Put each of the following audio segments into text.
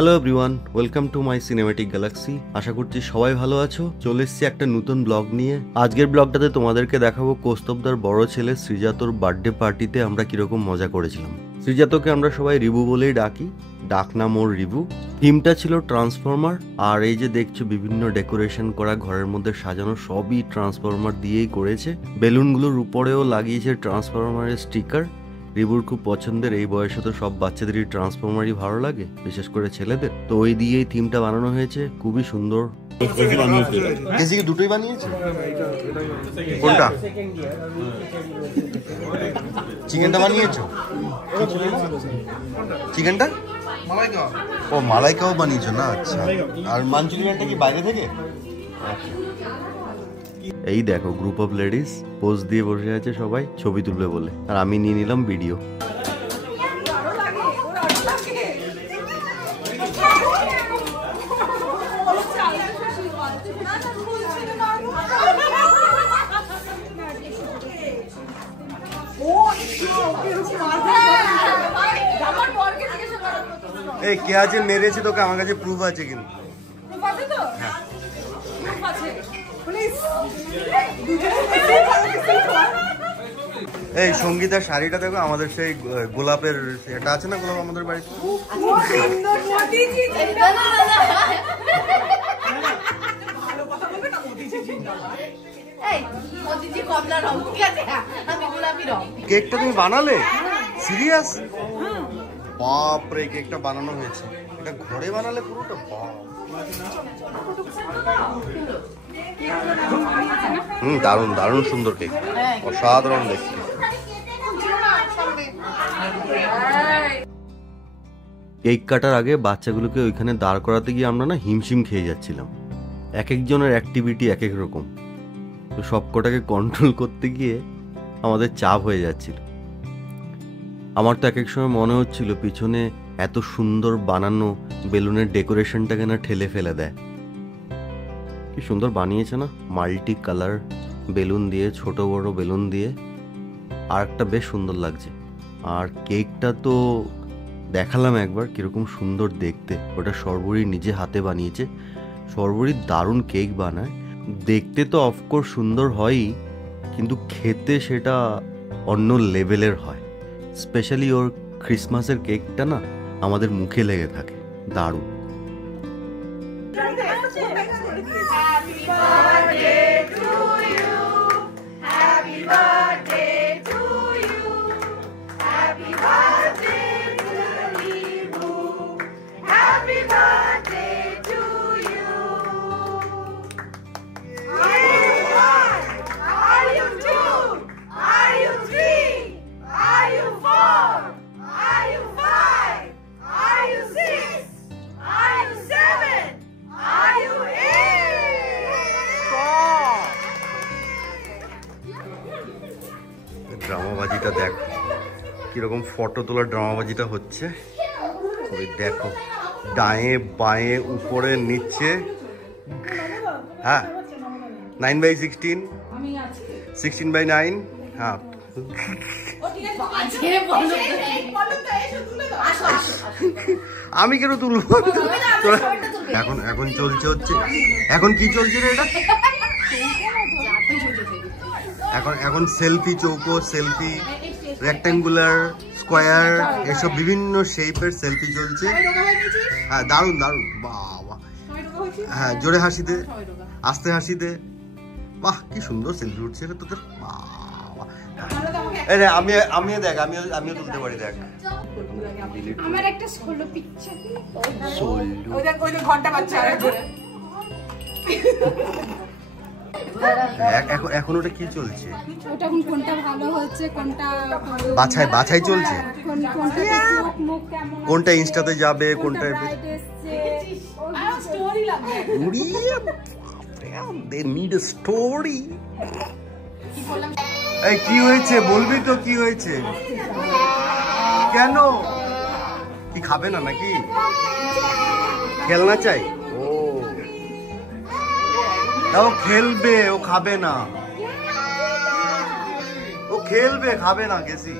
Hello everyone, welcome to my cinematic galaxy. আশা করছি সবাই ভালো আছো। চলে এসেছি একটা নতুন ব্লগ নিয়ে। আজকের ব্লগটাতে তোমাদেরকে দেখাবো কৌস্তবদার বড় ছেলে শ্রীজাতর বার্থডে পার্টিতে আমরা কিরকম মজা করেছিলাম। শ্রীজাতকে আমরা সবাই রিবু বলেই ডাকি, ডাক নাম ওর রিবু। থিমটা ছিল ট্রান্সফর্মার, আর এই যে দেখছো বিভিন্ন ডেকোরেশন করা ঘরের মধ্যে সাজানো সবই ট্রান্সফর্মার দিয়েই করেছে। বেলুনগুলোর উপরেও লাগিয়েছে ট্রান্সফর্মারের স্টিকার। রিবুর খুব পছন্দের, এই বয়সে তো সব বাচ্চাদেরই ট্রান্সফর্মারই ভালো লাগে, বিশেষ করে ছেলেদের, তো ওই দিয়েই থিমটা বানানো হয়েছে। খুবই সুন্দর। দুটোই বানিয়েছে। কোনটা? চিকেনটা বানিয়েছো? চিকেনটা ও মালাইকাও বানিয়েছো না? আচ্ছা, আর মাঞ্চুরিয়ানটা কি বাইরে থেকে? এই দেখো গ্রুপ অফ লেডিস পোজ দিয়ে বসে আছে, সবাই ছবি তুলবে বলে, আর আমি নিয়ে নিলাম ভিডিও। এই কে আছে মেরেছে তোকে? আমার কাছে প্রুফ আছে, কিন্তু এই সঙ্গীতার শাড়িটা দেখো, আমাদের সেই গোলাপের এটা আছে না, গোলাপ আমাদের বাড়িতে। কেকটা তুমি বানালে? সিরিয়াস? বাপরে, কেকটা বানানো হয়েছে। এটা ঘরে বানালে পুরোটা? দারুণ দারুণ সুন্দর কেক, অসাধারণ দেখতে। কেক কাটার আগে বাচ্চাগুলোকে ওইখানে দাঁড় করাতে গিয়ে আমরা না হিমশিম খেয়ে যাচ্ছিলাম। এক একজনের অ্যাক্টিভিটি এক এক রকম, তো সবকটাকে কন্ট্রোল করতে গিয়ে আমাদের চাপ হয়ে যাচ্ছিল। আমার তো এক এক সময় মনে হচ্ছিল পিছনে এত সুন্দর বানানো বেলুনের ডেকোরেশনটাকে না ঠেলে ফেলে দেয়। কি সুন্দর বানিয়েছে না, মাল্টি কালার বেলুন দিয়ে, ছোট বড় বেলুন দিয়ে, আর একটা বেশ সুন্দর লাগছে। আর কেকটা তো দেখালাম একবার কিরকম সুন্দর দেখতে। ওটা সর্বরী নিজে হাতে বানিয়েছে। সর্বরী দারুণ কেক বানায়, দেখতে তো অফকোর্স সুন্দর হয়ই, কিন্তু খেতে সেটা অন্য লেভেলের হয়। স্পেশালি ওর ক্রিসমাসের কেকটা না আমাদের মুখে লেগে থাকে, দারুণ। ড্রামাবাজিটা দেখো কিরকম, ফটো তোলার ড্রামাবাজিটা হচ্ছে। ওই দেখো, ডায়ে বাঁয়ে উপরে নিচে। হ্যাঁ, 9/16, 16/9। হ্যাঁ, আমি কেন তুলবো? এখন এখন চলছে হচ্ছে, এখন কি চলছে রে এটা? এখন সেলফি, চৌকো সেলফি, রেক্ট্যাঙ্গুলার, স্কোয়ার, এসব বিভিন্ন শেপের সেলফি চলছে। হ্যাঁ, দারুণ দারুণ, বাবা। হ্যাঁ, জোরে হাসি দে, আস্তে হাসি দে। বাহ, কি সুন্দর সেলফি উঠছে রে তোদের, বাবা। এই আমিও দেখ, আমিও তুলতে পারি, দেখ। আমার একটা সোলো পিকচার, সোলো ঘন্টা বাচ্চা এখন ওটা কি চলছে? ওটা কোনটা ভালো হচ্ছে, কোনটা বাছাই চলছে, কোনটা ইনস্টাতে যাবে, কোনটা স্টোরি। এই কি হয়েছে বলবি তো, কি হয়েছে? কেন? কি খাবে না নাকি? খেলনা চাই? ও খেলবে, ও খাবে না। ও খেলবে, খাবে না। গেছি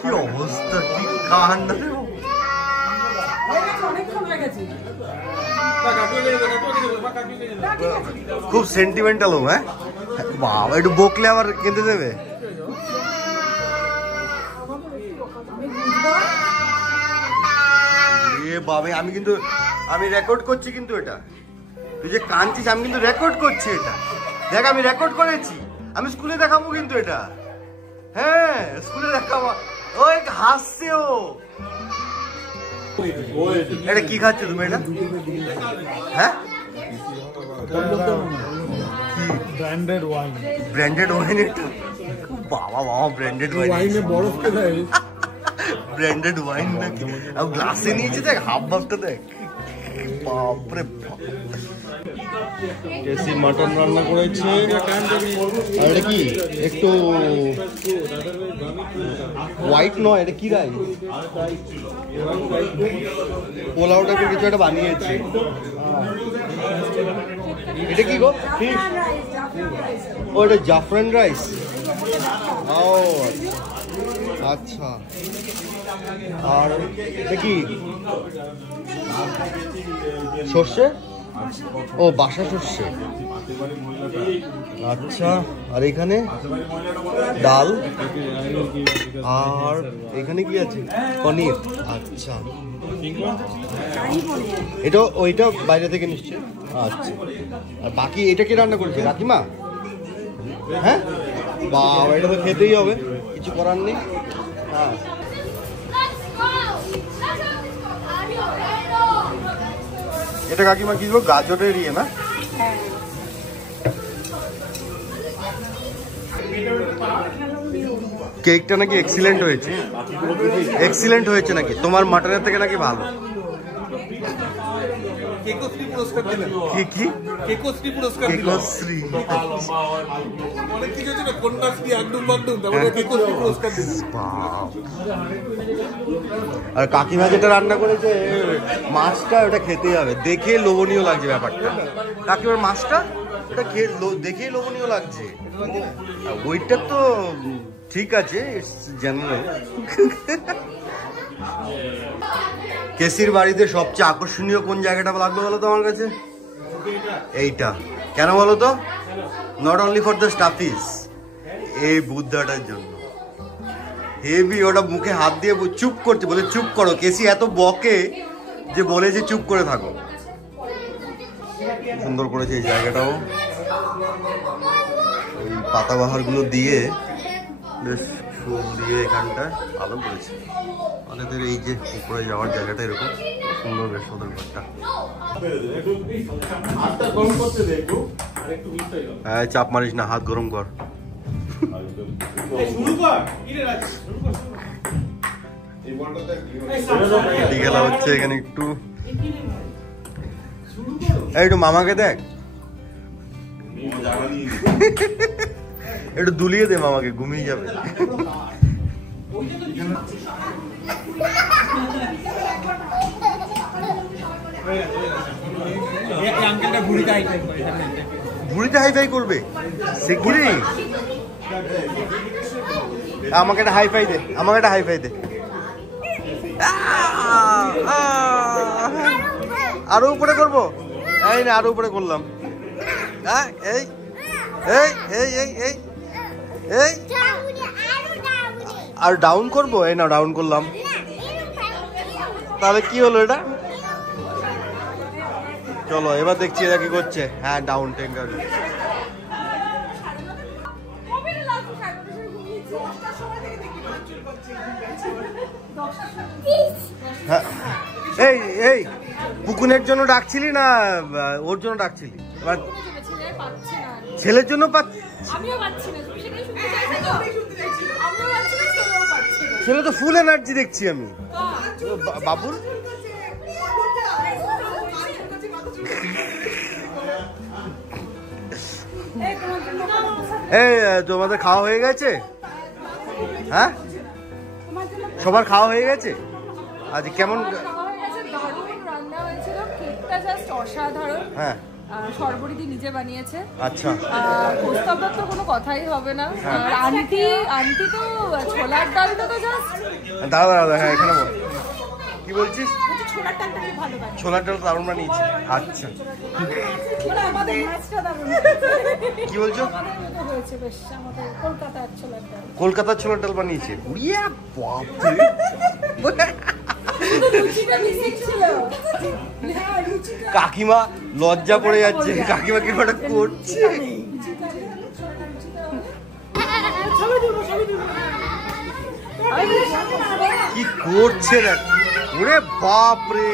কি অবস্থা, কি কান্না রে। খুব সেন্টিমেন্টাল ও। হ্যাঁ বাবা, একটু বকলে আবার কেঁদে দেবে। বাবে আমি রেকর্ড করছি কিন্তু এটা, তুই যে কাঁদছিস আমি কিন্তু রেকর্ড করছি এটা। দেখ আমি রেকর্ড করেছি, আমি স্কুলে দেখাবো কিন্তু এটা। হ্যাঁ স্কুলে দেখাবো। ওই হাসছে ও। এটা কি খাচ্ছ তুমি এটা? হ্যাঁ ব্র্যান্ডেড ওয়াইন। ব্র্যান্ডেড ওয়াইন এটা? বাবা বাবা, ব্র্যান্ডেড ওয়াইন, বরফ খেলে ব্র্যান্ডেড ওয়াইন নাকি? আর গ্লাসে নিয়েছে, দেখ হাফ ভাবটা দেখ। বাপরে বাপ। কেসি মাটন রান্না করেছে। আর এটা কি একটু হোয়াইট নয়, এটা কি রাইস? পোলাও টাইপের কিছু একটা বানিয়েছে। এটা কি গো? ও এটা জাফরান রাইস। ও আচ্ছা। আর এটা কি সর্ষে? ও বাসা সর্ষে। আচ্ছা। আর এখানে ডাল, আর এখানে কি আছে? পনির। আচ্ছা, এটা ওইটা বাইরে থেকে নিশ্চয়। আচ্ছা, আর বাকি এটা কি রান্না করেছে কাকিমা? হ্যাঁ বাবা, এটা তো খেতেই হবে, কিছু করার নেই। হ্যাঁ এটা কাকিমা কি গাজরের ইয়ে না? কেকটা নাকি এক্সিলেন্ট হয়েছে। এক্সিলেন্ট হয়েছে নাকি? তোমার মাটনের থেকে নাকি ভালো। কি কি কেকশ্রী পুরস্কার দিল? কেকশ্রী অনেক কিছু আছে না, কন্যাশ্রী একদম বাগদম, তারপরে কেকশ্রী পুরস্কার দিল। আর কাকিমা যেটা রান্না করেছে মাছটা, ওটা খেতেই হবে, দেখে লোভনীয় লাগছে ব্যাপারটা। কাকিমার মাছটা ওটা খেয়ে দেখেই লোভনীয় লাগছে। ওইটা তো ঠিক আছে, জেনারেল। কেসির বাড়িতে সবচেয়ে আকর্ষণীয় কোন জায়গাটা লাগলো বলো তো আমার কাছে? এইটা। কেন বলো তো? নট অনলি ফর দ্য স্টাফিস, এই বুদ্ধাটার জন্য হেভি। ওটা মুখে হাত দিয়ে চুপ করছে, বলে চুপ করো। কেসি এত বকে যে বলেছে চুপ করে থাকো। সুন্দর করেছে এই জায়গাটাও, ওই পাতাবাহারগুলো দিয়ে বেশ ফুল দিয়ে এখানটা ভালো করেছে। আমাদের এই যে উপরে যাওয়ার জায়গাটা এরকম সুন্দর, বেশ ওদের ঘরটা। হ্যাঁ চাপ মারিস না, হাত গরম কর। খেলা হচ্ছে এখানে একটু। একটু মামাকে দেখ, একটু দুলিয়ে দে মামাকে, ঘুমিয়ে যাবে। ভুড়িতে হাইফাই করবে শিগগিরি। আমাকে একটা হাইফাই দে, আমাকে একটা হাইফাই দে। আরো উপরে করবো? এই না, আরো উপরে করলাম। এই এই এই এই এই এই আর ডাউন করবো? এই না, ডাউন করলাম। তাহলে কি হলো এটা? চলো এবার দেখছি এরা কি করছে। হ্যাঁ ডাউন টেঙ্গার। হ্যাঁ এই এই পুকুনের জন্য ডাকছিলি না ওর জন্য ডাকছিলি? ছেলের জন্য ছেলে তো ফুল এনার্জি দেখছি আমি বাবুর। এই তোমাদের খাওয়া হয়ে গেছে? হ্যাঁ সবার খাওয়া হয়ে গেছে? আজ কেমন? রান্না হয়েছিল, কেকটা জাস্ট অসাধারণ। হ্যাঁ সর্বরিদি নিজে বানিয়েছে। আচ্ছা, প্রস্তাবটা তো কোনো কথাই হবে না। আর আন্টি তো ছোলার ডালটা তো জাস্ট দাঁড়া দাঁড়া, হ্যাঁ এখানে বল, কি বলছিস? ছোলার ডালটা খুব ভালো বানিয়েছে। ছোলার ডাল দারুণ বানিয়েছে। আচ্ছা, আমাদের মাছটা দারুণ কি বলছো? আমাদের মতো হয়েছে বেশ, আমাদের কলকাতার ছোলার ডাল। কলকাতার ছোলার ডাল বানিয়েছে? উড়িয়া বাপরে, রুচিটা মিসিং ছিল। হ্যাঁ, রুচিটা কাকিমা লজ্জা পড়ে যাচ্ছে, কাকিমা কি একটা করছে। কি করছে দেখ, ওরে বাপরে,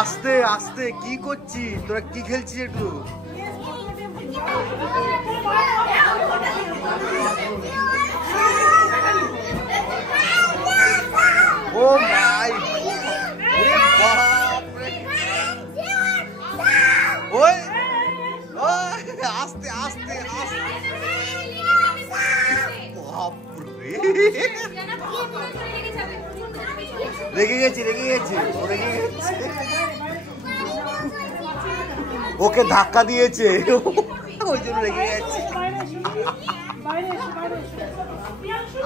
আস্তে আস্তে, কি করছিস তোরা, কি খেলছিস একটু? ও মাই, ওরে বাপরে, ওই ওই আস্তে আস্তে আস্তে, বাপরে, রেগে গেছে ও রেগে গেছে, ওকে ধাক্কা দিয়েছে ওই জন্য রেগে গেছে।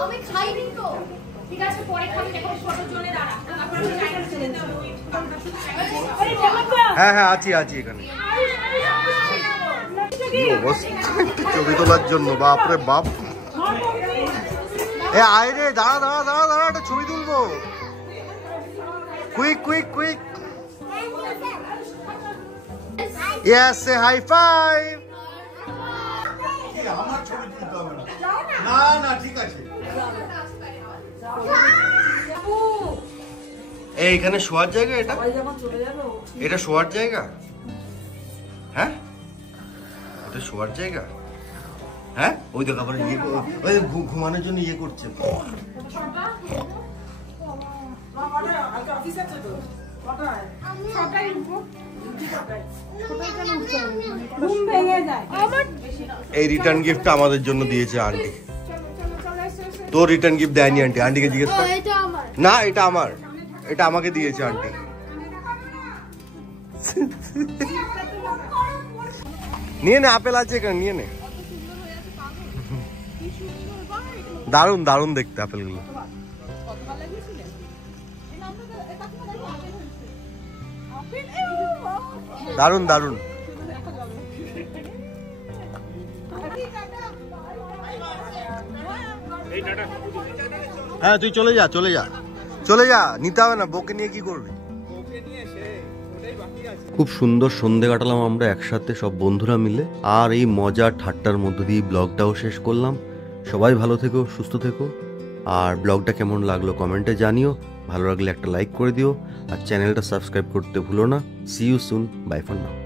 আমি খাইনি তো, ঠিক আছে পরে খাবি, এখন ছোট জনে দাঁড়া। হ্যাঁ হ্যাঁ, আছি এখানে। কি অবস্থা ছবি তোলার জন্য, বাপরে বাপ। আয় রে, দাঁড়া দাঁড়া দাঁড়া দাঁড়া, একটা ছবি তুলবো, quick quick quick. Yes, say high five. আমার ছবি তুলতে হবে না, না ঠিক আছে। এইখানে শোয়ার জায়গা, এটা শোয়ার জায়গা? হ্যাঁ, এটা শোয়ার জায়গা? হ্যাঁ, ওই দেখো আবার ইয়ে, ওই ঘুমানোর জন্য ইয়ে করছে। এই রিটার্ন গিফট আমাদের জন্য দিয়েছে আন্টি। তো রিটার্ন গিফট দেয়নি আন্টি, আন্টিকে জিজ্ঞেস কর। না, এটা আমার, এটা আমাকে দিয়েছে আন্টি। নিয়ে নে, আপেল আছে এখানে, নিয়ে নে। দারুন দারুন দেখতে আপেলগুলো, দারুন দারুন। হ্যাঁ, তুই চলে যা চলে যা চলে যা, নিতে হবে না, বউকে নিয়ে কি করবি? খুব সুন্দর সন্ধে কাটালাম আমরা একসাথে সব বন্ধুরা মিলে, আর এই মজা ঠাট্টার মধ্য দিয়ে ব্লগটাও শেষ করলাম। সবাই ভালো থেকো, সুস্থ থেকো, আর ব্লগটা কেমন লাগলো কমেন্টে জানিও। ভালো লাগলে একটা লাইক করে দিও, আর চ্যানেলটা সাবস্ক্রাইব করতে ভুলো না। See you soon, bye for now.